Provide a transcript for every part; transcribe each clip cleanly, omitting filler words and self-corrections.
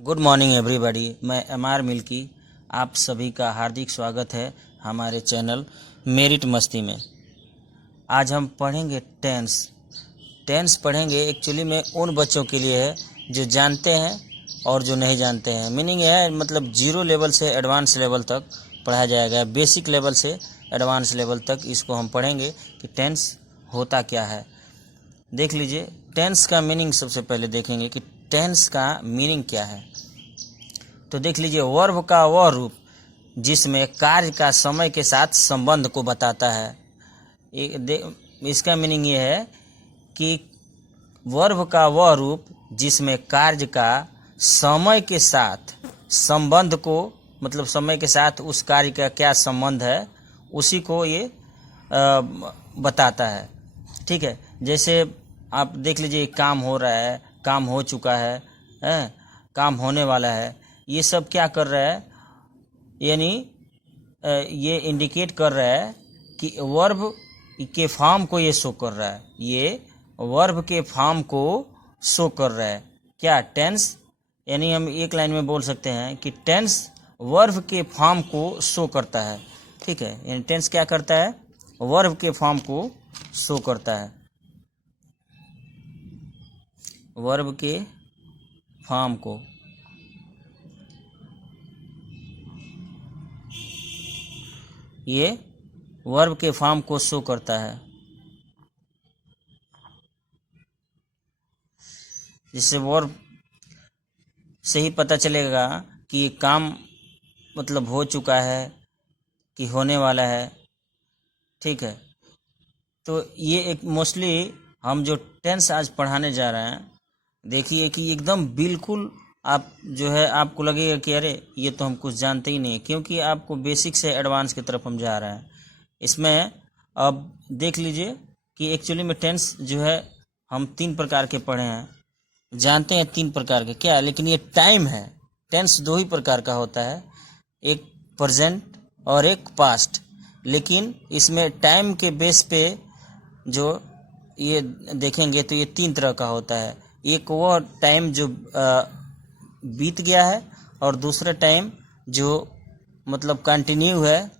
Good morning everybody. मैं MR milky, आप सभी का हार्दिक स्वागत है हमारे चैनल मेरिट मस्ती में। आज हम पढ़ेंगे टेंस। टेंस पढ़ेंगे एक्चुअली में उन बच्चों के लिए है जो जानते हैं और जो नहीं जानते हैं। मीनिंग है मतलब जीरो लेवल से एडवांस लेवल तक पढ़ाया जाएगा। बेसिक लेवल से एडवांस लेवल तक इसको हम पढ़ेंगे कि टेंस होता क्या है। देख लीजिए, टेंस का मीनिंग सबसे पहले देखेंगे कि टेंस का मीनिंग क्या है। तो देख लीजिए, वर्ब का वह रूप जिसमें कार्य का समय के साथ संबंध को बताता है। इसका मीनिंग ये है कि वर्ब का वह रूप जिसमें कार्य का समय के साथ संबंध को, मतलब समय के साथ उस कार्य का क्या संबंध है, उसी को ये बताता है। ठीक है, जैसे आप देख लीजिए, काम हो रहा है, काम हो चुका है, काम होने वाला है, ये सब क्या कर रहा है, यानी ये इंडिकेट कर रहा है कि वर्ब के फॉर्म को ये शो कर रहा है। ये वर्ब के फॉर्म को शो कर रहा है। क्या? टेंस। यानी हम एक लाइन में बोल सकते हैं कि टेंस वर्ब के फॉर्म को शो करता है। ठीक है, यानी टेंस क्या करता है? वर्ब के फॉर्म को शो करता है। वर्ब के फॉर्म को, ये वर्ब के फॉर्म को शो करता है, जिससे वर्ब से ही पता चलेगा कि ये काम मतलब हो चुका है कि होने वाला है। ठीक है, तो ये एक मोस्टली हम जो टेंस आज पढ़ाने जा रहे हैं, देखिए कि एकदम बिल्कुल आप जो है, आपको लगेगा कि अरे ये तो हम कुछ जानते ही नहीं, क्योंकि आपको बेसिक से एडवांस की तरफ हम जा रहे हैं। इसमें अब देख लीजिए कि एक्चुअली में टेंस जो है हम 3 प्रकार के पढ़े हैं, जानते हैं 3 प्रकार के क्या, लेकिन ये टाइम है। टेंस 2 ही प्रकार का होता है, एक प्रेजेंट और एक पास्ट। लेकिन इसमें टाइम के बेस पे जो ये देखेंगे तो ये 3 तरह का होता है। एक वो टाइम जो बीत गया है, और दूसरा टाइम जो मतलब कंटिन्यू है,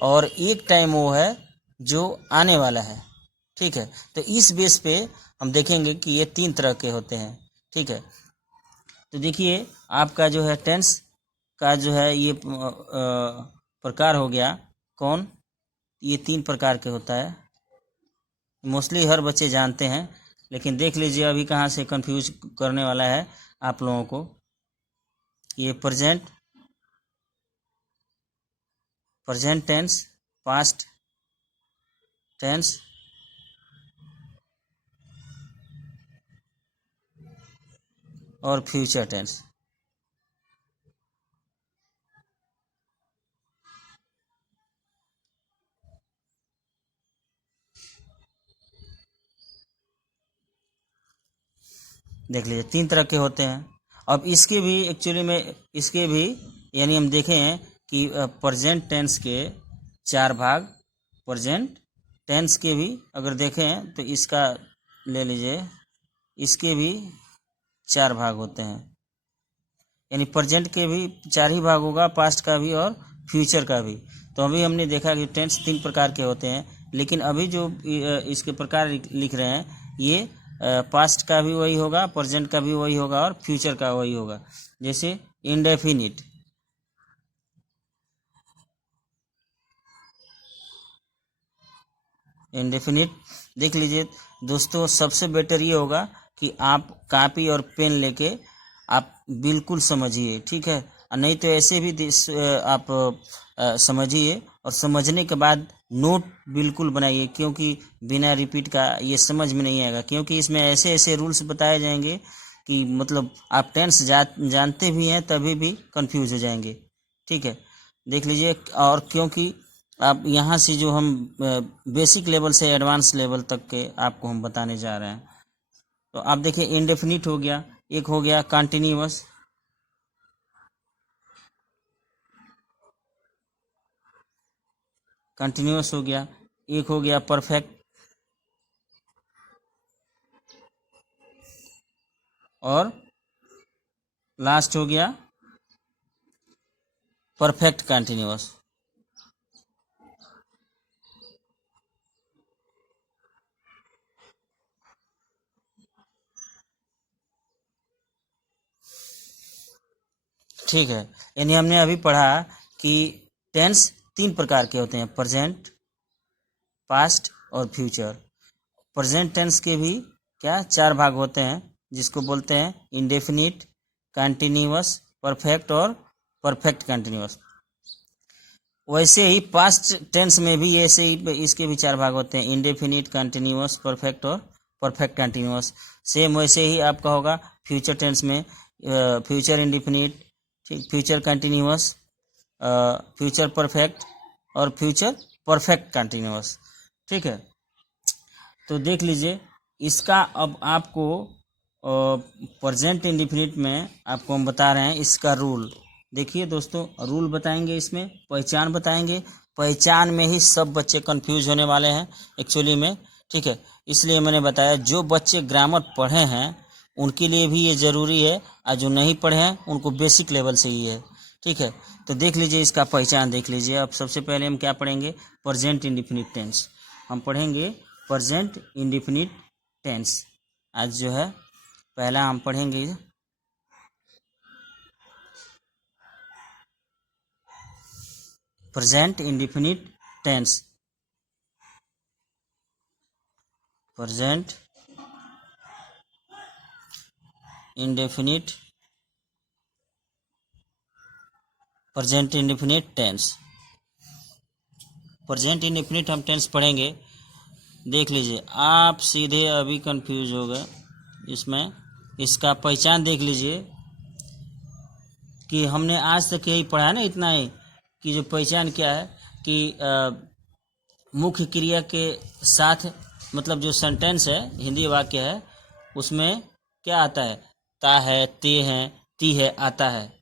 और एक टाइम वो है जो आने वाला है। ठीक है, तो इस बेस पे हम देखेंगे कि ये 3 तरह के होते हैं। ठीक है, तो देखिए आपका जो है टेंस का जो है ये प्रकार हो गया। कौन? ये 3 प्रकार के होता है। मोस्टली हर बच्चे जानते हैं, लेकिन देख लीजिए अभी कहाँ से कंफ्यूज करने वाला है आप लोगों को। ये प्रेजेंट टेंस, पास्ट टेंस और फ्यूचर टेंस। देख लीजिए 3 तरह के होते हैं। अब इसके भी एक्चुअली में, इसके भी यानी हम देखें कि प्रेजेंट टेंस के 4 भाग, प्रेजेंट टेंस के भी अगर देखें तो इसका ले लीजिए, इसके भी 4 भाग होते हैं। यानी प्रेजेंट के भी 4 ही भाग होगा, पास्ट का भी और फ्यूचर का भी। तो अभी हमने देखा कि टेंस 3 प्रकार के होते हैं, लेकिन अभी जो इसके प्रकार लिख रहे हैं, ये पास्ट का भी वही होगा, प्रेजेंट का भी वही होगा और फ्यूचर का वही होगा। जैसे इंडेफिनिट, देख लीजिए दोस्तों, सबसे बेटर ये होगा कि आप कॉपी और पेन लेके आप बिल्कुल समझिए। ठीक है, नहीं तो ऐसे भी आप समझिए, और समझने के बाद नोट बिल्कुल बनाइए, क्योंकि बिना रिपीट का ये समझ में नहीं आएगा। क्योंकि इसमें ऐसे ऐसे रूल्स बताए जाएंगे कि मतलब आप टेंस जानते भी हैं तभी भी कंफ्यूज हो जाएंगे। ठीक है, देख लीजिए। और क्योंकि आप यहाँ से जो हम बेसिक लेवल से एडवांस लेवल तक के आपको हम बताने जा रहे हैं, तो आप देखिए इंडेफिनिट हो गया, एक हो गया कंटिन्यूअस, हो गया, एक हो गया परफेक्ट, और लास्ट हो गया परफेक्ट कंटिन्यूअस। ठीक है, यानी हमने अभी पढ़ा कि टेंस 3 प्रकार के होते हैं, प्रेजेंट, पास्ट और फ्यूचर। प्रेजेंट टेंस के भी क्या 4 भाग होते हैं, जिसको बोलते हैं इंडेफिनिट, कंटिन्यूअस, परफेक्ट और परफेक्ट कंटिन्यूअस। वैसे ही पास्ट टेंस में भी ऐसे ही इसके भी 4 भाग होते हैं, इंडेफिनिट, कंटिन्यूअस, परफेक्ट और परफेक्ट कंटिन्यूअस। सेम वैसे ही आपका होगा फ्यूचर टेंस में, future indefinite, future continuous, future perfect और फ्यूचर परफेक्ट कंटिन्यूअस। ठीक है, तो देख लीजिए इसका। अब आपको प्रेजेंट इंडेफिनिट में आपको हम बता रहे हैं इसका रूल। देखिए दोस्तों, रूल बताएंगे, इसमें पहचान बताएंगे। पहचान में ही सब बच्चे कंफ्यूज होने वाले हैं एक्चुअली में। ठीक है, इसलिए मैंने बताया जो बच्चे ग्रामर पढ़े हैं उनके लिए भी ये ज़रूरी है, और जो नहीं पढ़े हैं उनको बेसिक लेवल से ही है। ठीक है, तो देख लीजिए इसका पहचान देख लीजिए। अब सबसे पहले हम क्या पढ़ेंगे, प्रेजेंट इंडेफिनिट टेंस। हम पढ़ेंगे प्रेजेंट इंडेफिनिट टेंस। आज जो है पहला हम पढ़ेंगे present indefinite tense. Present indefinite, present indefinite tense. Present indefinite हम टेंस पढ़ेंगे। देख लीजिए, आप सीधे अभी कंफ्यूज हो गए इसमें। इसका पहचान देख लीजिए कि हमने आज तक यही पढ़ा है ना, इतना ही, कि जो पहचान क्या है कि मुख्य क्रिया के साथ, मतलब जो सेंटेंस है, हिंदी वाक्य है, उसमें क्या आता है, ता है, ते है, ती है आता है।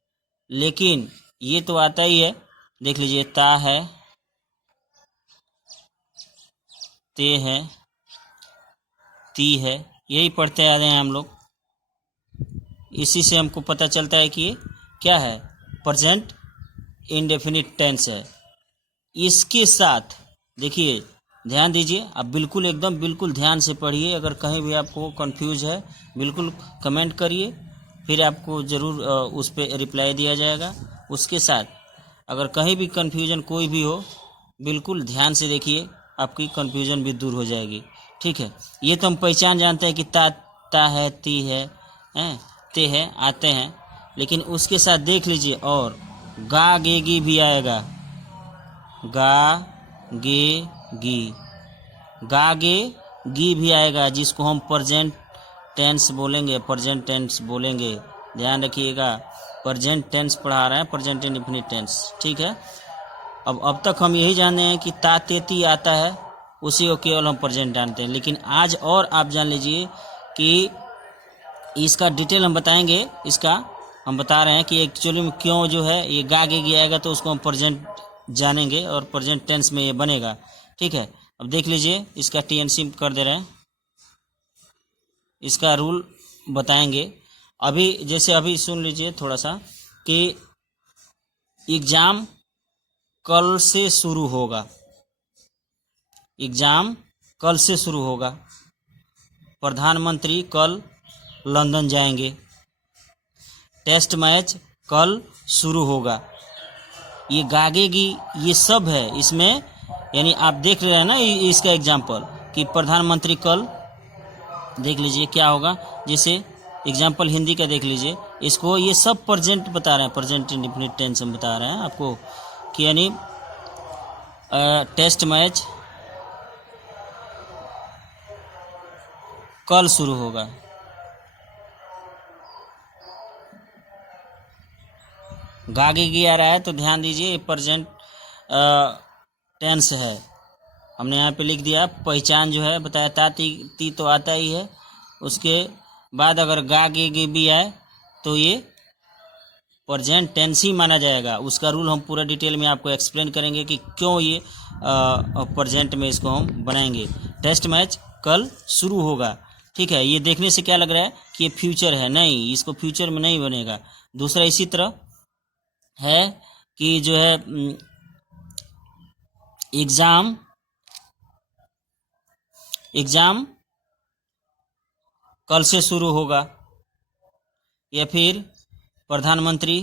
लेकिन ये तो आता ही है, देख लीजिए, ता है, ते है, ती है, यही पढ़ते आ रहे हैं हम लोग। इसी से हमको पता चलता है कि ये क्या है, प्रेजेंट इंडेफिनिट टेंस है। इसके साथ देखिए, ध्यान दीजिए, आप बिल्कुल एकदम बिल्कुल ध्यान से पढ़िए। अगर कहीं भी आपको कंफ्यूज है बिल्कुल कमेंट करिए, फिर आपको ज़रूर उस पर रिप्लाई दिया जाएगा। उसके साथ अगर कहीं भी कन्फ्यूजन कोई भी हो, बिल्कुल ध्यान से देखिए, आपकी कन्फ्यूजन भी दूर हो जाएगी। ठीक है, ये तो हम पहचान जानते हैं कि ता है, ती है, ते है आते हैं। लेकिन उसके साथ देख लीजिए, और गा गे गी भी आएगा, गा गे गी, गा गे गी भी आएगा, जिसको हम प्रेजेंट टेंस बोलेंगे, प्रेजेंट टेंस बोलेंगे। ध्यान रखिएगा, प्रेजेंट टेंस पढ़ा रहे हैं, प्रेजेंट इंडेफिनिट टेंस। ठीक है, अब तक हम यही जाने हैं कि ता ते ती आता है, उसी को केवल हम प्रेजेंट जानते हैं। लेकिन आज और आप जान लीजिए कि इसका डिटेल हम बताएंगे। इसका हम बता रहे हैं कि एक्चुअली में क्यों जो है ये गा गे गी आएगा, तो उसको हम प्रेजेंट जानेंगे और प्रेजेंट टेंस में ये बनेगा। ठीक है, अब देख लीजिए, इसका टीएनसी कर दे रहे हैं, इसका रूल बताएंगे। अभी जैसे अभी सुन लीजिए थोड़ा सा, कि एग्ज़ाम कल से शुरू होगा, एग्ज़ाम कल से शुरू होगा, प्रधानमंत्री कल लंदन जाएंगे, टेस्ट मैच कल शुरू होगा। ये गागेगी, ये सब है इसमें। यानी आप देख रहे हैं ना इसका एग्जाम्पल, कि प्रधानमंत्री कल, देख लीजिए क्या होगा। जैसे एग्जाम्पल हिंदी का देख लीजिए, इसको ये सब प्रेजेंट बता रहे हैं, प्रेजेंट इंडेफिनिट टेंस में बता रहे हैं आपको, कि यानी टेस्ट मैच कल शुरू होगा। गागेगी आ रहा है, तो ध्यान दीजिए, ये प्रेजेंट टेंस है। हमने यहाँ पे लिख दिया, पहचान जो है बताया, ता ती तो आता ही है। उसके बाद अगर गा गे गे भी आए तो ये प्रेजेंट टेंस ही माना जाएगा। उसका रूल हम पूरा डिटेल में आपको एक्सप्लेन करेंगे कि क्यों ये प्रेजेंट में इसको हम बनाएंगे। टेस्ट मैच कल शुरू होगा। ठीक है, ये देखने से क्या लग रहा है कि ये फ्यूचर है, नहीं, इसको फ्यूचर में नहीं बनेगा। दूसरा इसी तरह है कि जो है एग्जाम कल से शुरू होगा, या फिर प्रधानमंत्री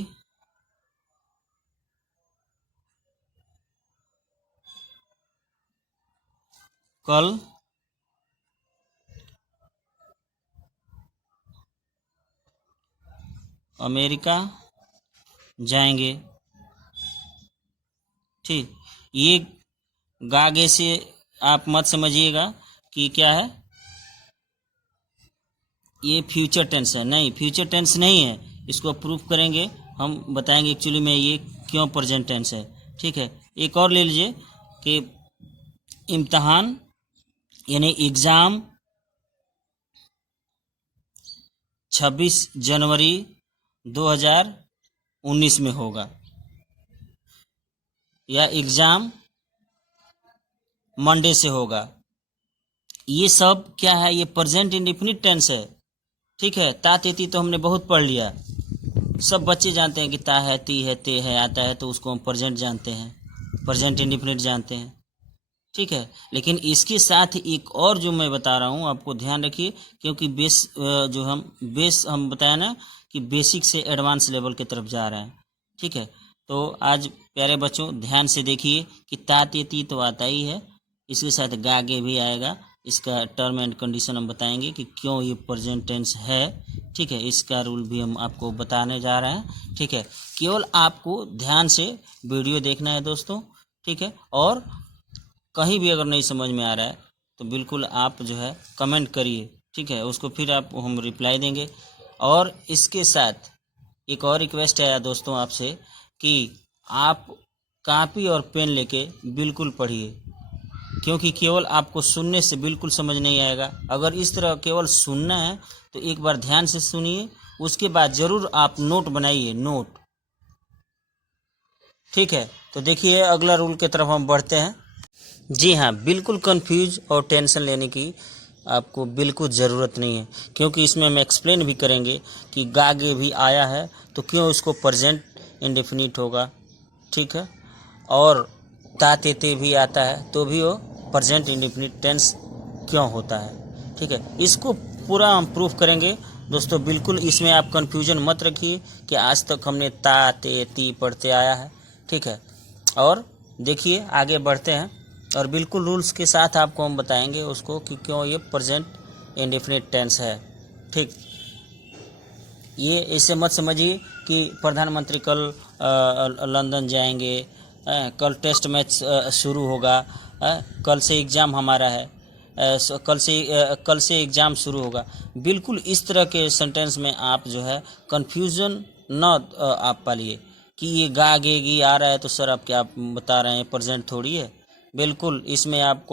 कल अमेरिका जाएंगे। ठीक, ये गागे से आप मत समझिएगा कि क्या है, ये फ्यूचर टेंस है। नहीं, फ्यूचर टेंस नहीं है, इसको प्रूफ करेंगे, हम बताएंगे एक्चुअली में ये क्यों प्रेजेंट टेंस है। ठीक है, एक और ले लीजिए कि इम्तहान यानी एग्जाम 26 जनवरी 2019 में होगा, या एग्जाम मंडे से होगा। ये सब क्या है, ये प्रेजेंट इंडेफिनिट टेंस है। ठीक है, ता तेती तो हमने बहुत पढ़ लिया, सब बच्चे जानते हैं कि ता है, ती है, ते है, आता है तो उसको हम प्रेजेंट जानते हैं, प्रेजेंट इंडेफिनिट जानते हैं। ठीक है, लेकिन इसके साथ एक और जो मैं बता रहा हूँ आपको ध्यान रखिए, क्योंकि बेस हम बताया ना कि बेसिक से एडवांस लेवल की तरफ जा रहे हैं। ठीक है, तो आज प्यारे बच्चों ध्यान से देखिए कि ता ते ती तो आता ही है, इसके साथ गागे भी आएगा। इसका टर्म एंड कंडीशन हम बताएंगे कि क्यों ये प्रेजेंट टेंस है। ठीक है, इसका रूल भी हम आपको बताने जा रहे हैं। ठीक है, केवल आपको ध्यान से वीडियो देखना है दोस्तों। ठीक है, और कहीं भी अगर नहीं समझ में आ रहा है तो बिल्कुल आप जो है कमेंट करिए। ठीक है, उसको फिर आप हम रिप्लाई देंगे। और इसके साथ एक और रिक्वेस्ट है दोस्तों आपसे कि आप कॉपी और पेन लेके बिल्कुल पढ़िए, क्योंकि केवल आपको सुनने से बिल्कुल समझ नहीं आएगा। अगर इस तरह केवल सुनना है तो एक बार ध्यान से सुनिए, उसके बाद जरूर आप नोट बनाइए, नोट। ठीक है, तो देखिए अगला रूल की तरफ हम बढ़ते हैं। जी हाँ, बिल्कुल कंफ्यूज और टेंशन लेने की आपको बिल्कुल ज़रूरत नहीं है, क्योंकि इसमें हम एक्सप्लेन भी करेंगे कि गागे भी आया है तो क्यों इसको प्रेजेंट इंडेफिनिट होगा। ठीक है, और ता ते ते भी आता है तो भी वो प्रेजेंट इंडेफिनिट टेंस क्यों होता है। ठीक है, इसको पूरा हम प्रूफ करेंगे दोस्तों। बिल्कुल इसमें आप कंफ्यूजन मत रखिए कि आज तक हमने ता ते ती पढ़ते आया है। ठीक है, और देखिए आगे बढ़ते हैं, और बिल्कुल रूल्स के साथ आपको हम बताएंगे उसको कि क्यों ये प्रेजेंट इंडेफिनिट टेंस है। ठीक, ये ऐसे मत समझिए कि प्रधानमंत्री कल लंदन जाएंगे, कल टेस्ट मैच शुरू होगा, कल से एग्ज़ाम हमारा है, कल से एग्ज़ाम शुरू होगा। बिल्कुल इस तरह के सेंटेंस में आप जो है कन्फ्यूज़न न आप पालिए कि ये गा गे गी आ रहा है तो सर आप क्या बता रहे हैं, प्रेजेंट थोड़ी है। बिल्कुल इसमें आप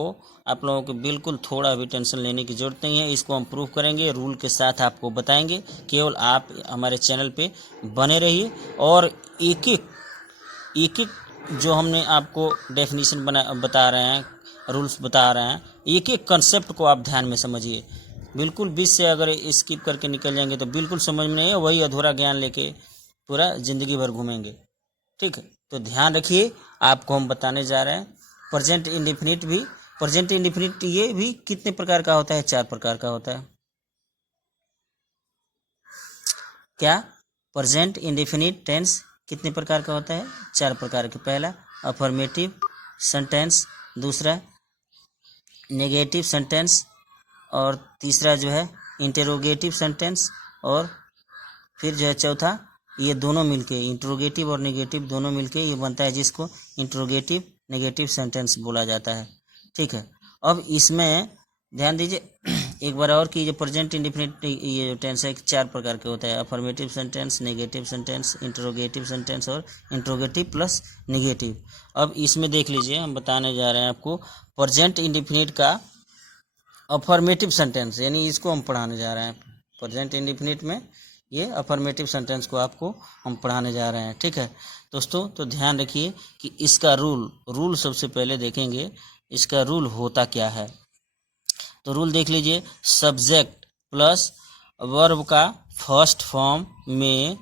लोगों को बिल्कुल थोड़ा भी टेंशन लेने की ज़रूरत नहीं है। इसको हम प्रूफ करेंगे, रूल के साथ आपको बताएंगे। केवल आप हमारे चैनल पे बने रहिए, और एक एक जो हमने आपको डेफिनेशन बता रहे हैं, रूल्स बता रहे हैं, एक एक कंसेप्ट को आप ध्यान में समझिए। बिल्कुल बीच से अगर स्किप करके निकल जाएंगे तो बिल्कुल समझ में नहीं है, वही अधूरा ज्ञान लेके पूरा ज़िंदगी भर घूमेंगे। ठीक है, तो ध्यान रखिए, आपको हम बताने जा रहे हैं प्रेजेंट इंडेफिनिट भी। प्रेजेंट इंडेफिनिट ये भी कितने प्रकार का होता है, 4 प्रकार का होता है। क्या प्रेजेंट इंडेफिनिट टेंस कितने प्रकार का होता है, 4 प्रकार के। पहला अफर्मेटिव सेंटेंस, दूसरा नेगेटिव सेंटेंस, और तीसरा जो है इंटेरोगेटिव सेंटेंस, और फिर जो है चौथा, ये दोनों मिलके इंट्रोगेटिव और नेगेटिव दोनों मिलके ये बनता है जिसको इंट्रोगेटिव नेगेटिव सेंटेंस बोला जाता है। ठीक है, अब इसमें ध्यान दीजिए एक बार और कि जो प्रेजेंट इंडेफिनिट ये जो टेंस है 4 प्रकार के होता है, affirmative sentence, negative sentence, interrogative sentence और इंट्रोगेटिव प्लस नेगेटिव। अब इसमें देख लीजिए, हम बताने जा रहे हैं आपको प्रेजेंट इंडेफिनिट का अफर्मेटिव सेंटेंस, यानी इसको हम पढ़ाने जा रहे हैं। प्रेजेंट इंडेफिनिट में ये अफर्मेटिव सेंटेंस को आपको हम पढ़ाने जा रहे हैं। ठीक है दोस्तों, तो ध्यान रखिए कि इसका रूल सबसे पहले देखेंगे इसका रूल होता क्या है। तो रूल देख लीजिए, सब्जेक्ट प्लस वर्ब का फर्स्ट फॉर्म में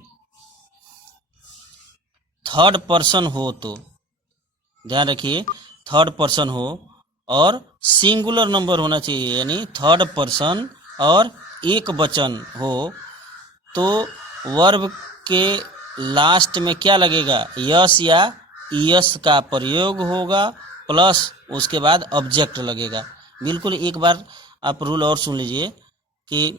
थर्ड पर्सन हो तो, ध्यान रखिए, थर्ड पर्सन हो और सिंगुलर नंबर होना चाहिए, यानी थर्ड पर्सन और एक वचन हो, तो वर्ब के लास्ट में क्या लगेगा, यस या ईएस का प्रयोग होगा, प्लस उसके बाद ऑब्जेक्ट लगेगा। बिल्कुल एक बार आप रूल और सुन लीजिए कि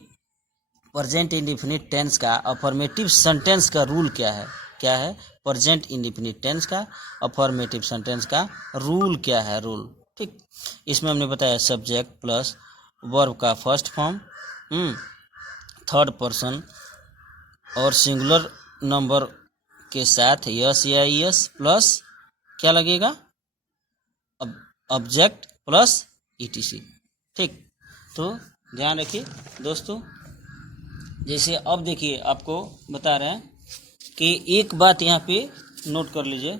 प्रेजेंट इंडेफिनिट टेंस का अफर्मेटिव सेंटेंस का रूल क्या है। क्या है प्रेजेंट इंडेफिनिट टेंस का अफर्मेटिव सेंटेंस का रूल क्या है, रूल। ठीक, इसमें हमने बताया सब्जेक्ट प्लस वर्ब का फर्स्ट फॉर्म, थर्ड पर्सन और सिंगुलर नंबर के साथ यस या यस प्लस क्या लगेगा, ऑब्जेक्ट प्लस ईटीसी। ठीक, तो ध्यान रखिए दोस्तों। जैसे अब देखिए आपको बता रहे हैं कि एक बात यहाँ पे नोट कर लीजिए,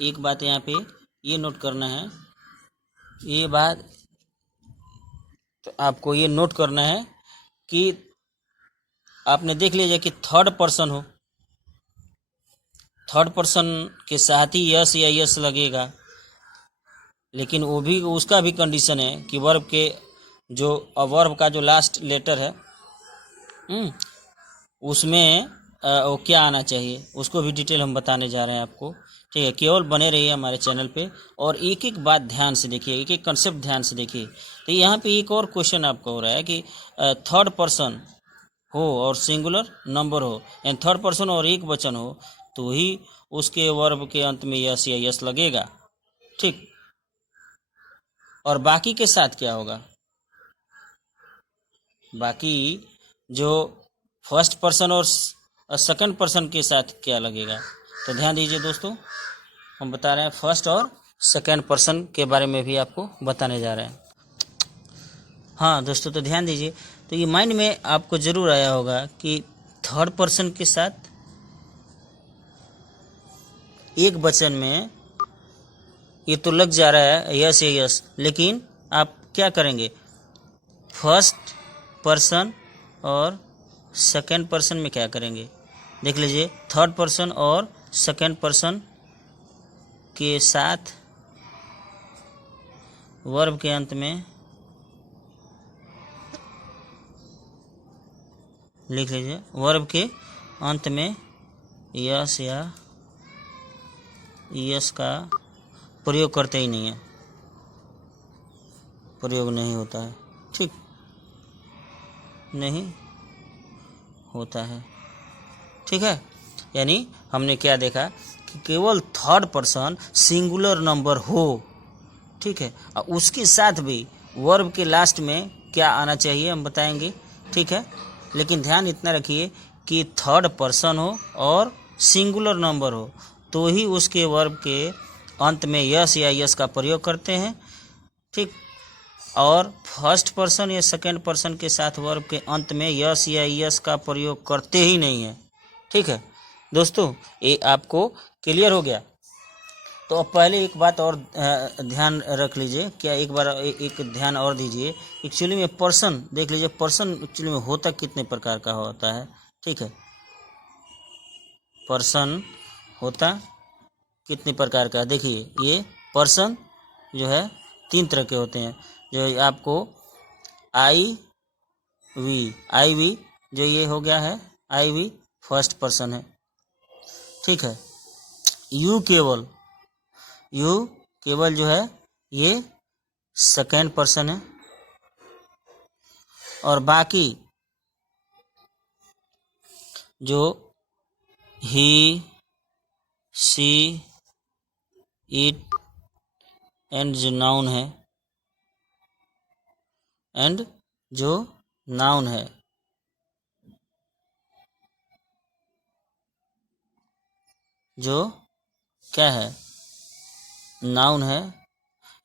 एक बात यहाँ पे ये नोट करना है, ये बात तो आपको ये नोट करना है कि आपने देख लीजिए कि थर्ड पर्सन हो, थर्ड पर्सन के साथ ही यस या यस लगेगा, लेकिन वो भी उसका भी कंडीशन है कि वर्ब के जो वर्ब का जो लास्ट लेटर है उसमें वो क्या आना चाहिए, उसको भी डिटेल हम बताने जा रहे हैं आपको। ठीक है, केवल बने रहिए हमारे चैनल पे और एक एक बात ध्यान से देखिए, एक एक कंसेप्ट ध्यान से देखिए। तो यहाँ पे एक और क्वेश्चन आपको हो रहा है कि थर्ड पर्सन हो और सिंगुलर नंबर हो, एंड थर्ड पर्सन और एक वचन हो, तो ही उसके वर्ब के अंत में यस या यस लगेगा। ठीक, और बाकी के साथ क्या होगा, बाकी जो फर्स्ट पर्सन और सेकंड पर्सन के साथ क्या लगेगा। तो ध्यान दीजिए दोस्तों, हम बता रहे हैं फर्स्ट और सेकंड पर्सन के बारे में भी आपको बताने जा रहे हैं। हाँ दोस्तों, तो ध्यान दीजिए, तो ये माइंड में आपको ज़रूर आया होगा कि थर्ड पर्सन के साथ एक वचन में ये तो लग जा रहा है यस या यस, लेकिन आप क्या करेंगे, फर्स्ट पर्सन और सेकेंड पर्सन में क्या करेंगे, देख लीजिए, थर्ड पर्सन और सेकेंड पर्सन के साथ वर्ब के अंत में लिख लीजिए, वर्ब के अंत में यस या यस का प्रयोग करते ही नहीं है, प्रयोग नहीं होता है। ठीक, नहीं होता है। ठीक है, यानी हमने क्या देखा कि केवल थर्ड पर्सन सिंगुलर नंबर हो, ठीक है, और उसके साथ भी वर्ब के लास्ट में क्या आना चाहिए हम बताएंगे। ठीक है, लेकिन ध्यान इतना रखिए कि थर्ड पर्सन हो और सिंगुलर नंबर हो, तो ही उसके वर्ब के अंत में यस या यस का प्रयोग करते हैं। ठीक, और फर्स्ट पर्सन या सेकेंड पर्सन के साथ वर्ब के अंत में यस या यस का प्रयोग करते ही नहीं है। ठीक है दोस्तों, ये आपको क्लियर हो गया। तो अब पहले एक बात और ध्यान रख लीजिए, क्या एक बार एक ध्यान और दीजिए। एक्चुअली में पर्सन देख लीजिए, पर्सन एक्चुअली में होता कितने प्रकार का होता है। ठीक है, पर्सन होता कितने प्रकार का, देखिए ये पर्सन जो है 3 तरह के होते हैं, जो आपको आई वी जो ये हो गया है, आई वी फर्स्ट पर्सन है। ठीक है, यू केवल जो है ये सेकेंड पर्सन है, और बाकी जो ही सी इट एंड जो नाउन है, एंड जो नाउन है, जो क्या है, नाउन है,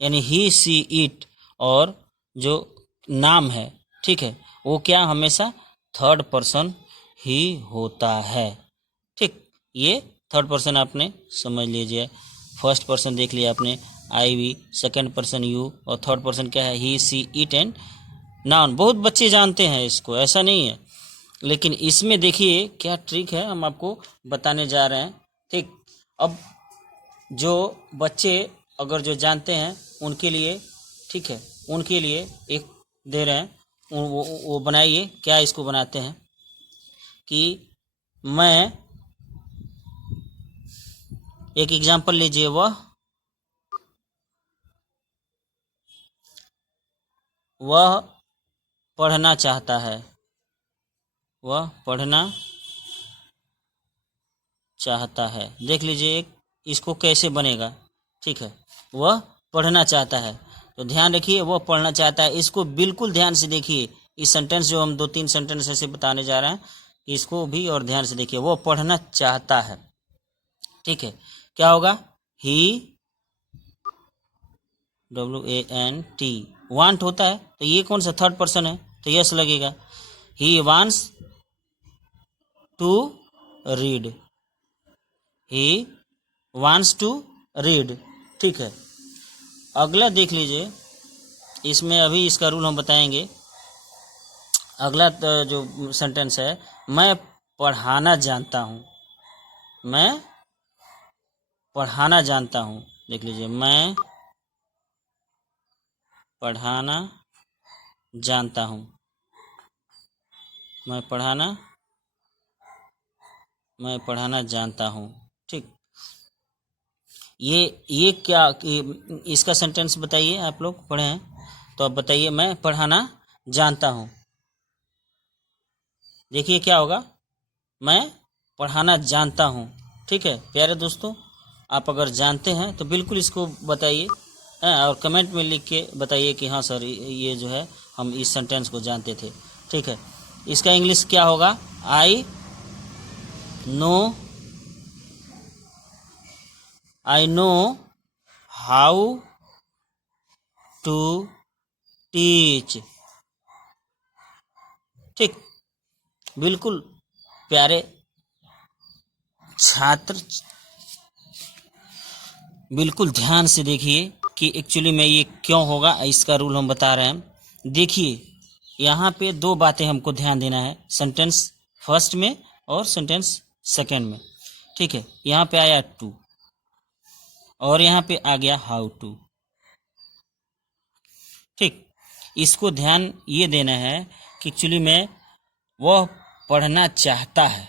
यानी ही सी इट, और जो नाम है, ठीक है, वो क्या हमेशा थर्ड पर्सन ही होता है। ठीक, ये थर्ड पर्सन आपने समझ लीजिए। फर्स्ट पर्सन देख लिया आपने आई वी, सेकेंड पर्सन यू, और थर्ड पर्सन क्या है, ही सी इट एंड नाउन। बहुत बच्चे जानते हैं इसको, ऐसा नहीं है, लेकिन इसमें देखिए क्या ट्रिक है, हम आपको बताने जा रहे हैं। ठीक, अब जो बच्चे अगर जो जानते हैं उनके लिए, ठीक है, उनके लिए एक दे रहे हैं, वो बनाइए। क्या इसको बनाते हैं कि मैं, एक एग्जाम्पल लीजिए, वह पढ़ना चाहता है, वह पढ़ना चाहता है। देख लीजिए इसको कैसे बनेगा, ठीक है, वह पढ़ना चाहता है। तो ध्यान रखिए, वह पढ़ना चाहता है, इसको बिल्कुल ध्यान से देखिए। इस सेंटेंस जो हम 2-3 सेंटेंस ऐसे बताने जा रहे हैं, इसको भी और ध्यान से देखिए। वह पढ़ना चाहता है, ठीक है, क्या होगा? ही, WANT, वांट होता है, तो ये कौन सा थर्ड पर्सन है, तो यस लगेगा। He wants to read, he wants to read, ठीक है। अगला देख लीजिए, इसमें अभी इसका रूल हम बताएंगे। अगला जो सेंटेंस है, मैं पढ़ाना जानता हूँ, मैं पढ़ाना जानता हूँ। देख लीजिए, मैं पढ़ाना जानता हूँ, मैं पढ़ाना जानता हूँ, ठीक। ये क्या, इसका सेंटेंस बताइए, आप लोग पढ़े हैं तो अब बताइए, मैं पढ़ाना जानता हूँ। देखिए क्या होगा, मैं पढ़ाना जानता हूँ, ठीक है। प्यारे दोस्तों, आप अगर जानते हैं तो बिल्कुल इसको बताइए और कमेंट में लिख के बताइए कि हाँ सर, ये जो है हम इस सेंटेंस को जानते थे, ठीक है। इसका इंग्लिश क्या होगा? I know how to teach, ठीक। बिल्कुल प्यारे छात्र, बिल्कुल ध्यान से देखिए कि एक्चुअली में ये क्यों होगा, इसका रूल हम बता रहे हैं। देखिए यहाँ पे 2 बातें हमको ध्यान देना है, सेंटेंस फर्स्ट में और सेंटेंस सेकंड में, ठीक है। यहाँ पे आया टू और यहाँ पे आ गया हाउ टू, ठीक। इसको ध्यान ये देना है कि एक्चुअली में वह पढ़ना चाहता है,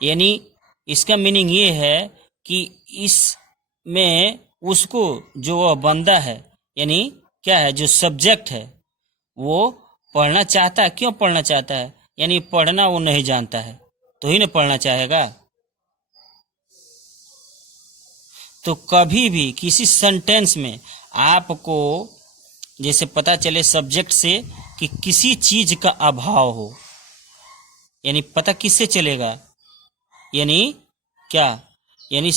यानी इसका मीनिंग ये है कि इसमें उसको, जो वह बंदा है, यानी क्या है, जो सब्जेक्ट है, वो पढ़ना चाहता है। क्यों पढ़ना चाहता है? यानी पढ़ना वो नहीं जानता है, तो ही ना पढ़ना चाहेगा। तो कभी भी किसी सेंटेंस में आपको जैसे पता चले सब्जेक्ट से कि किसी चीज का अभाव हो, यानी पता किससे चलेगा, यानी क्या, यानी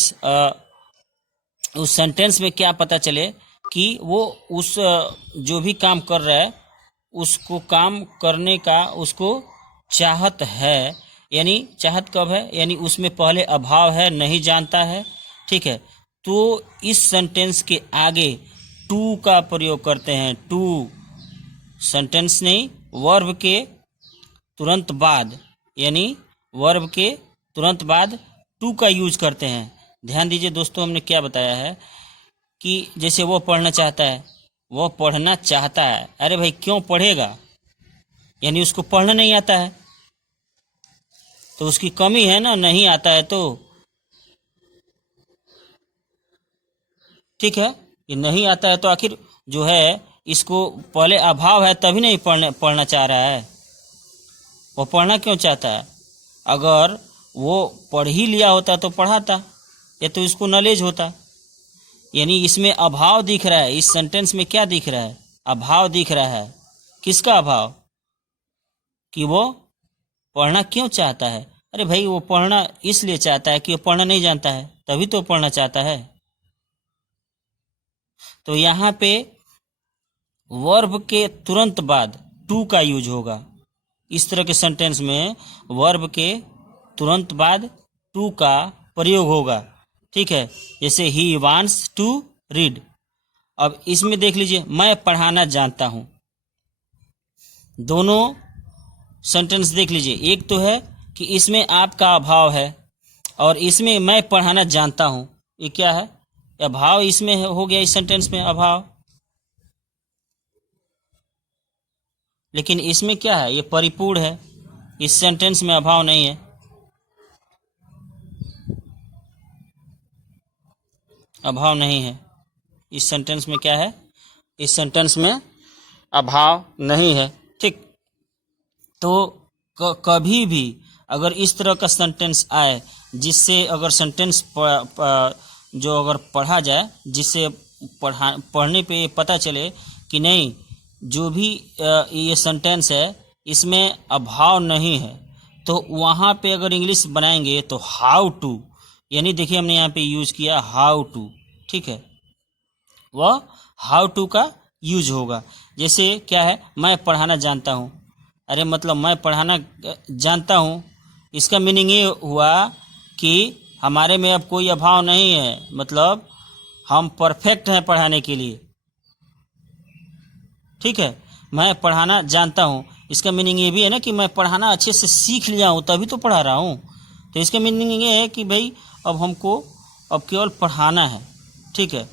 उस सेंटेंस में क्या पता चले कि वो उस जो भी काम कर रहा है उसको काम करने का उसको चाहत है। यानी चाहत कब है, यानी उसमें पहले अभाव है, नहीं जानता है, ठीक है। तो इस सेंटेंस के आगे टू का प्रयोग करते हैं। टू सेंटेंस नहीं, वर्ब के तुरंत बाद, यानी वर्ब के तुरंत बाद टू का यूज करते हैं। ध्यान दीजिए दोस्तों, हमने क्या बताया है कि जैसे वो पढ़ना चाहता है, वो पढ़ना चाहता है, अरे भाई क्यों पढ़ेगा, यानी उसको पढ़ना नहीं आता है, तो उसकी कमी है ना, नहीं आता है तो, ठीक है। ये नहीं आता है तो आखिर जो है इसको पहले अभाव है तभी नहीं पढ़ना चाह रहा है। वो पढ़ना क्यों चाहता है? अगर वो पढ़ ही लिया होता तो पढ़ाता, या तो इसको नॉलेज होता। यानी इसमें अभाव दिख रहा है, इस सेंटेंस में क्या दिख रहा है? अभाव दिख रहा है। किसका अभाव? कि वो पढ़ना क्यों चाहता है। अरे भाई वो पढ़ना इसलिए चाहता है कि वो पढ़ना नहीं जानता है, तभी तो पढ़ना चाहता है। तो यहाँ पे वर्ब के तुरंत बाद टू का यूज होगा। इस तरह के सेंटेंस में वर्ब के तुरंत बाद टू का प्रयोग होगा, ठीक है। जैसे ही वांट्स टू रीड। अब इसमें देख लीजिए, मैं पढ़ाना जानता हूं। दोनों सेंटेंस देख लीजिए, एक तो है कि इसमें आपका अभाव है, और इसमें मैं पढ़ाना जानता हूँ, ये क्या है? अभाव इसमें हो गया, इस सेंटेंस में अभाव। लेकिन इसमें क्या है? ये परिपूर्ण है, इस सेंटेंस में अभाव नहीं है। अभाव नहीं है इस सेंटेंस में। क्या है? इस सेंटेंस में अभाव नहीं है। ठीक, तो कभी भी अगर इस तरह का सेंटेंस आए जिससे अगर सेंटेंस जो अगर पढ़ा जाए, जिससे पढ़ने पे ये पता चले कि नहीं, जो भी ये सेंटेंस है इसमें अभाव नहीं है, तो वहाँ पे अगर इंग्लिश बनाएंगे तो हाउ टू, यानी देखिए हमने यहाँ पे यूज किया हाउ टू। ठीक है, वह हाउ टू का यूज होगा। जैसे क्या है? मैं पढ़ाना जानता हूँ। अरे मतलब मैं पढ़ाना जानता हूँ, इसका मीनिंग ये हुआ कि हमारे में अब कोई अभाव नहीं है, मतलब हम परफेक्ट हैं पढ़ाने के लिए। ठीक है, मैं पढ़ाना जानता हूँ, इसका मीनिंग ये भी है ना कि मैं पढ़ाना अच्छे से सीख लिया हूँ तभी तो पढ़ा रहा हूँ। तो इसका मीनिंग ये है कि भाई अब हमको अब केवल पढ़ाना है। ठीक है,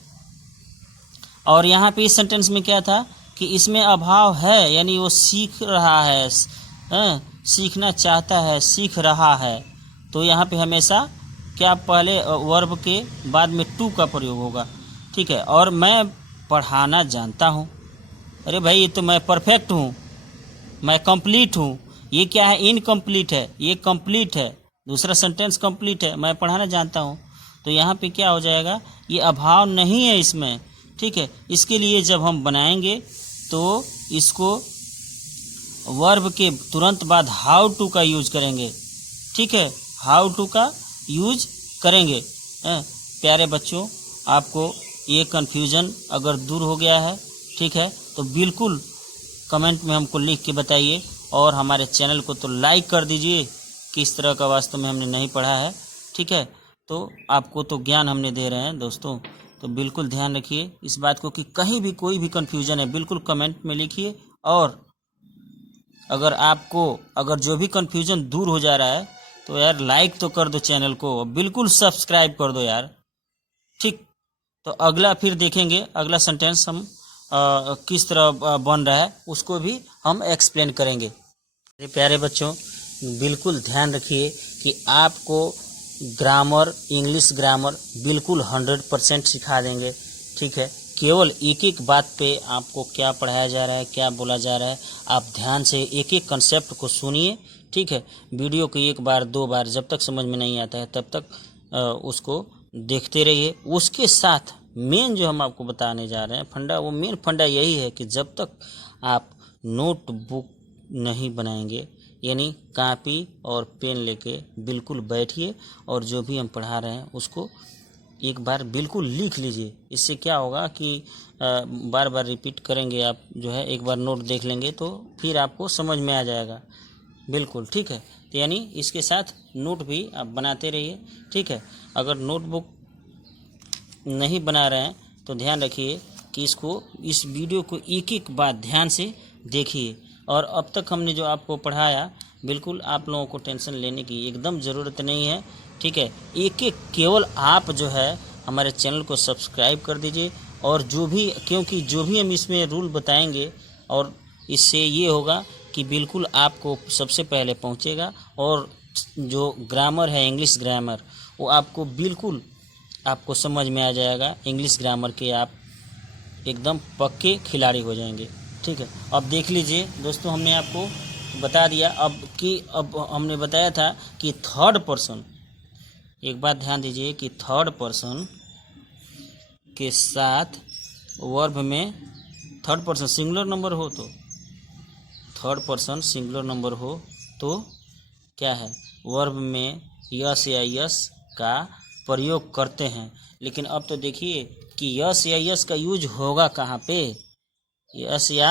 और यहाँ पे इस सेंटेंस में क्या था कि इसमें अभाव है, यानी वो सीख रहा है, सीखना चाहता है, सीख रहा है। तो यहाँ पे हमेशा क्या पहले वर्ब के बाद में टू का प्रयोग होगा। ठीक है, और मैं पढ़ाना जानता हूँ। अरे भाई ये तो मैं परफेक्ट हूँ, मैं कंप्लीट हूँ। ये क्या है? इनकम्प्लीट है, ये कंप्लीट है। दूसरा सेंटेंस कंप्लीट है, मैं पढ़ाना जानता हूँ। तो यहाँ पे क्या हो जाएगा? ये अभाव नहीं है इसमें। ठीक है, इसके लिए जब हम बनाएंगे तो इसको वर्ब के तुरंत बाद हाउ टू का यूज करेंगे। ठीक है, हाउ टू का यूज करेंगे। प्यारे बच्चों, आपको ये कन्फ्यूज़न अगर दूर हो गया है, ठीक है, तो बिल्कुल कमेंट में हमको लिख के बताइए, और हमारे चैनल को तो लाइक कर दीजिए। किस तरह का वास्तव में हमने नहीं पढ़ा है। ठीक है, तो आपको तो ज्ञान हमने दे रहे हैं दोस्तों, तो बिल्कुल ध्यान रखिए इस बात को कि कहीं भी कोई भी कन्फ्यूज़न है बिल्कुल कमेंट में लिखिए। और अगर आपको अगर जो भी कन्फ्यूज़न दूर हो जा रहा है तो यार लाइक तो कर दो चैनल को, बिल्कुल सब्सक्राइब कर दो यार। ठीक, तो अगला फिर देखेंगे, अगला सेंटेंस हम किस तरह बन रहा है उसको भी हम एक्सप्लेन करेंगे। प्यारे बच्चों, बिल्कुल ध्यान रखिए कि आपको ग्रामर, इंग्लिश ग्रामर बिल्कुल 100% सिखा देंगे। ठीक है, केवल एक एक बात पे आपको क्या पढ़ाया जा रहा है, क्या बोला जा रहा है, आप ध्यान से एक एक कंसेप्ट को सुनिए। ठीक है, वीडियो को एक बार दो बार, जब तक समझ में नहीं आता है तब तक उसको देखते रहिए। उसके साथ मेन जो हम आपको बताने जा रहे हैं फंडा, वो मेन फंडा यही है कि जब तक आप नोटबुक नहीं बनाएंगे, यानी कॉपी और पेन लेके बिल्कुल बैठिए और जो भी हम पढ़ा रहे हैं उसको एक बार बिल्कुल लिख लीजिए। इससे क्या होगा कि बार बार रिपीट करेंगे आप, जो है एक बार नोट देख लेंगे तो फिर आपको समझ में आ जाएगा बिल्कुल। ठीक है, तो यानी इसके साथ नोट भी आप बनाते रहिए। ठीक है, अगर नोटबुक नहीं बना रहे हैं तो ध्यान रखिए कि इस वीडियो को एक एक बार ध्यान से देखिए। और अब तक हमने जो आपको पढ़ाया, बिल्कुल आप लोगों को टेंशन लेने की एकदम ज़रूरत नहीं है। ठीक है, एक एक केवल आप जो है हमारे चैनल को सब्सक्राइब कर दीजिए, और जो भी, क्योंकि जो भी हम इसमें रूल बताएंगे और इससे ये होगा कि बिल्कुल आपको सबसे पहले पहुंचेगा, और जो ग्रामर है इंग्लिश ग्रामर वो आपको बिल्कुल आपको समझ में आ जाएगा। इंग्लिश ग्रामर के आप एकदम पक्के खिलाड़ी हो जाएंगे। ठीक है, अब देख लीजिए दोस्तों, हमने आपको बता दिया अब हमने बताया था कि थर्ड पर्सन, एक बात ध्यान दीजिए कि थर्ड पर्सन के साथ वर्ब में, थर्ड पर्सन सिंगुलर नंबर हो तो, थर्ड पर्सन सिंगुलर नंबर हो तो क्या है, वर्ब में यस या यस का प्रयोग करते हैं। लेकिन अब तो देखिए कि यस या यस का यूज होगा कहाँ पे, यस या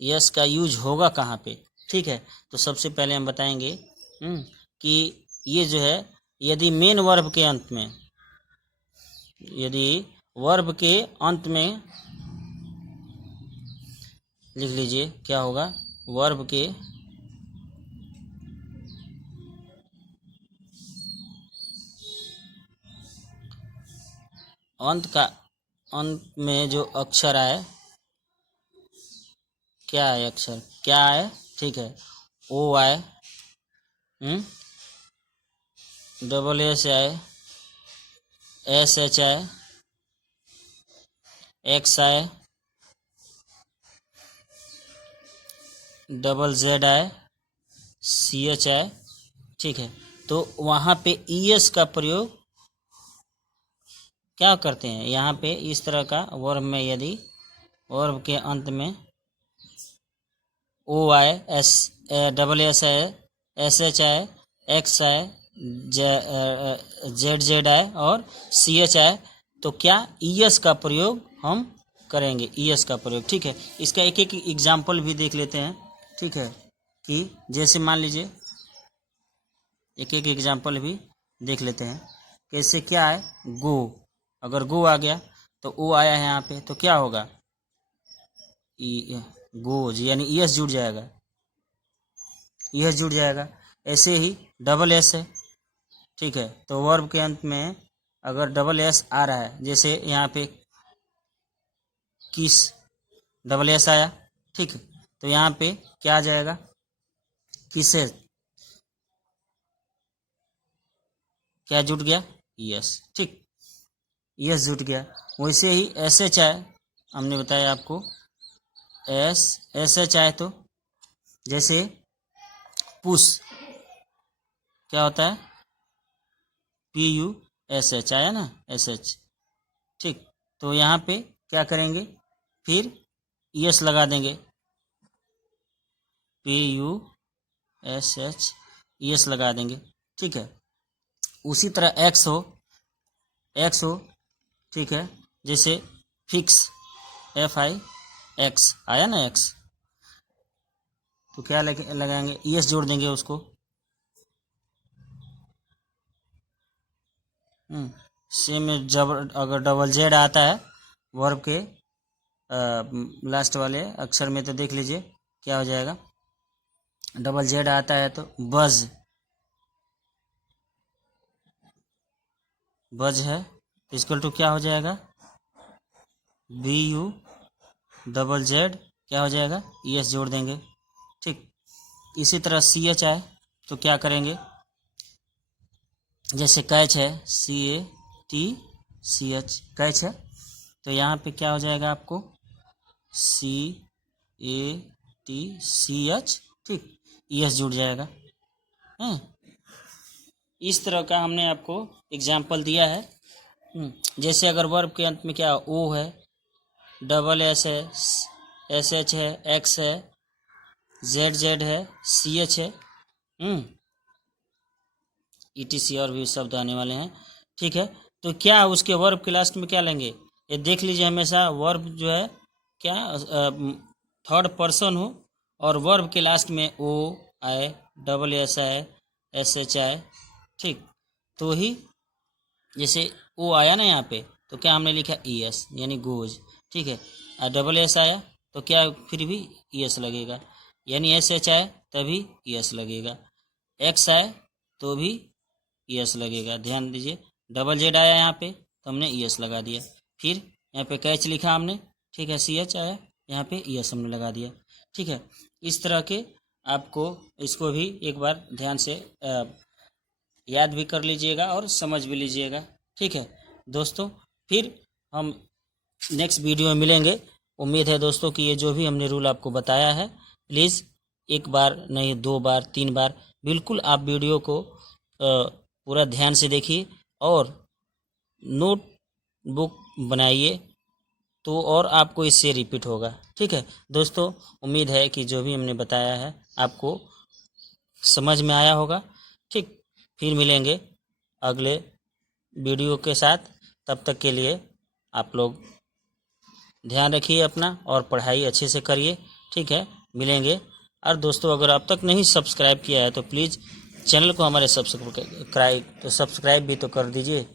यस का यूज होगा कहाँ पे। ठीक है, तो सबसे पहले हम बताएंगे कि ये जो है, यदि मेन वर्ब के अंत में, यदि वर्ब के अंत में, लिख लीजिए क्या होगा, वर्ब के अंत में जो अक्षर आए, क्या है अक्षर, क्या आए, ठीक है, ओ आए, डबल एस आए, एस एच आए, एक्स आए, डबल जेड आए, सी एच आए, ठीक है। तो वहाँ पे ई एस का प्रयोग क्या करते हैं, यहाँ पे इस तरह का वर्ब में यदि वर्ब के अंत में ओ आए, एस डबल एस आए, एस एच आए, एक्स आए, जेड जेड आए और सी एच आए, तो क्या ई एस का प्रयोग हम करेंगे, ई एस का प्रयोग, ठीक है। इसका एक एक एग्जाम्पल भी देख लेते हैं, ठीक है, कि जैसे मान लीजिए एक एक एग्जाम्पल भी देख लेते हैं। कैसे, क्या है, गो, अगर गो आ गया तो ओ आया है यहाँ पे, तो क्या होगा, गोज, यानी ई एस जुड़ जाएगा, ई एस जुड़ जाएगा। ऐसे ही डबल एस है, ठीक है, तो वर्ब के अंत में अगर डबल एस आ रहा है, जैसे यहाँ पे किस, डबल एस आया, ठीक है, तो यहाँ पे क्या आ जाएगा, किसे, क्या जुट गया, यस, ठीक, यस जुट गया। वैसे ही एस एच आए, हमने बताया आपको, एस एच आए तो जैसे पुश, क्या होता है, पी यू एस एच आया ना, एस एच, ठीक, तो यहाँ पे क्या करेंगे, फिर एस लगा देंगे, P U S H, S लगा देंगे, ठीक है। उसी तरह एक्स हो, ठीक है, जैसे फिक्स, एफ आई एक्स आया ना, एक्स, तो क्या लगाएंगे, एस जोड़ देंगे उसको, सेम जब अगर डबल जेड आता है वर्ब के लास्ट वाले अक्षर में, तो देख लीजिए क्या हो जाएगा, डबल जेड आता है तो बज है, इक्वल टू क्या हो जाएगा, बी यू डबल जेड, क्या हो जाएगा, ई एस जोड़ देंगे, ठीक। इसी तरह सी एच आए तो क्या करेंगे, जैसे कैच है, C A T C H, catch है, तो यहाँ पे क्या हो जाएगा आपको, सी ए टी सी एच, ठीक, ई एस जुड़ जाएगा, है। इस तरह का हमने आपको एग्जाम्पल दिया है। जैसे अगर वर्ब के अंत में क्या, ओ है, डबल एस है, एस एच है, एक्स है, जेड जेड है, सी एच है, ईटीसी और भी शब्द आने वाले हैं, ठीक है। तो क्या उसके वर्ब के लास्ट में क्या लेंगे, ये देख लीजिए, हमेशा वर्ब जो है क्या थर्ड पर्सन हो और वर्ब के लास्ट में ओ आए, डबल एस आए, एस एच आए, ठीक, तो ही जैसे ओ आया ना यहाँ पे, तो क्या हमने लिखा ई एस, यानी गोज, ठीक है, और डबल एस आया तो क्या फिर भी ई एस लगेगा, यानी एस एच आए तभी ई एस लगेगा, एक्स आए तो भी ई एस लगेगा, ध्यान दीजिए, डबल जेड आया यहाँ पे तो हमने ई एस लगा दिया, फिर यहाँ पे कैच लिखा हमने, ठीक है, सी एच आया, यहाँ पे ई एस हमने लगा दिया, ठीक है। इस तरह के आपको इसको भी एक बार ध्यान से याद भी कर लीजिएगा और समझ भी लीजिएगा, ठीक है दोस्तों। फिर हम नेक्स्ट वीडियो में मिलेंगे। उम्मीद है दोस्तों कि ये जो भी हमने रूल आपको बताया है, प्लीज़ एक बार नहीं, 2 बार 3 बार बिल्कुल आप वीडियो को पूरा ध्यान से देखिए और नोट बुक बनाइए, तो और आपको इससे रिपीट होगा, ठीक है दोस्तों। उम्मीद है कि जो भी हमने बताया है आपको समझ में आया होगा, ठीक। फिर मिलेंगे अगले वीडियो के साथ, तब तक के लिए आप लोग ध्यान रखिए अपना और पढ़ाई अच्छे से करिए, ठीक है, मिलेंगे। और दोस्तों अगर अब तक नहीं सब्सक्राइब किया है तो प्लीज़ चैनल को हमारे सब्सक्राइब भी तो कर दीजिए,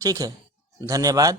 ठीक है, धन्यवाद।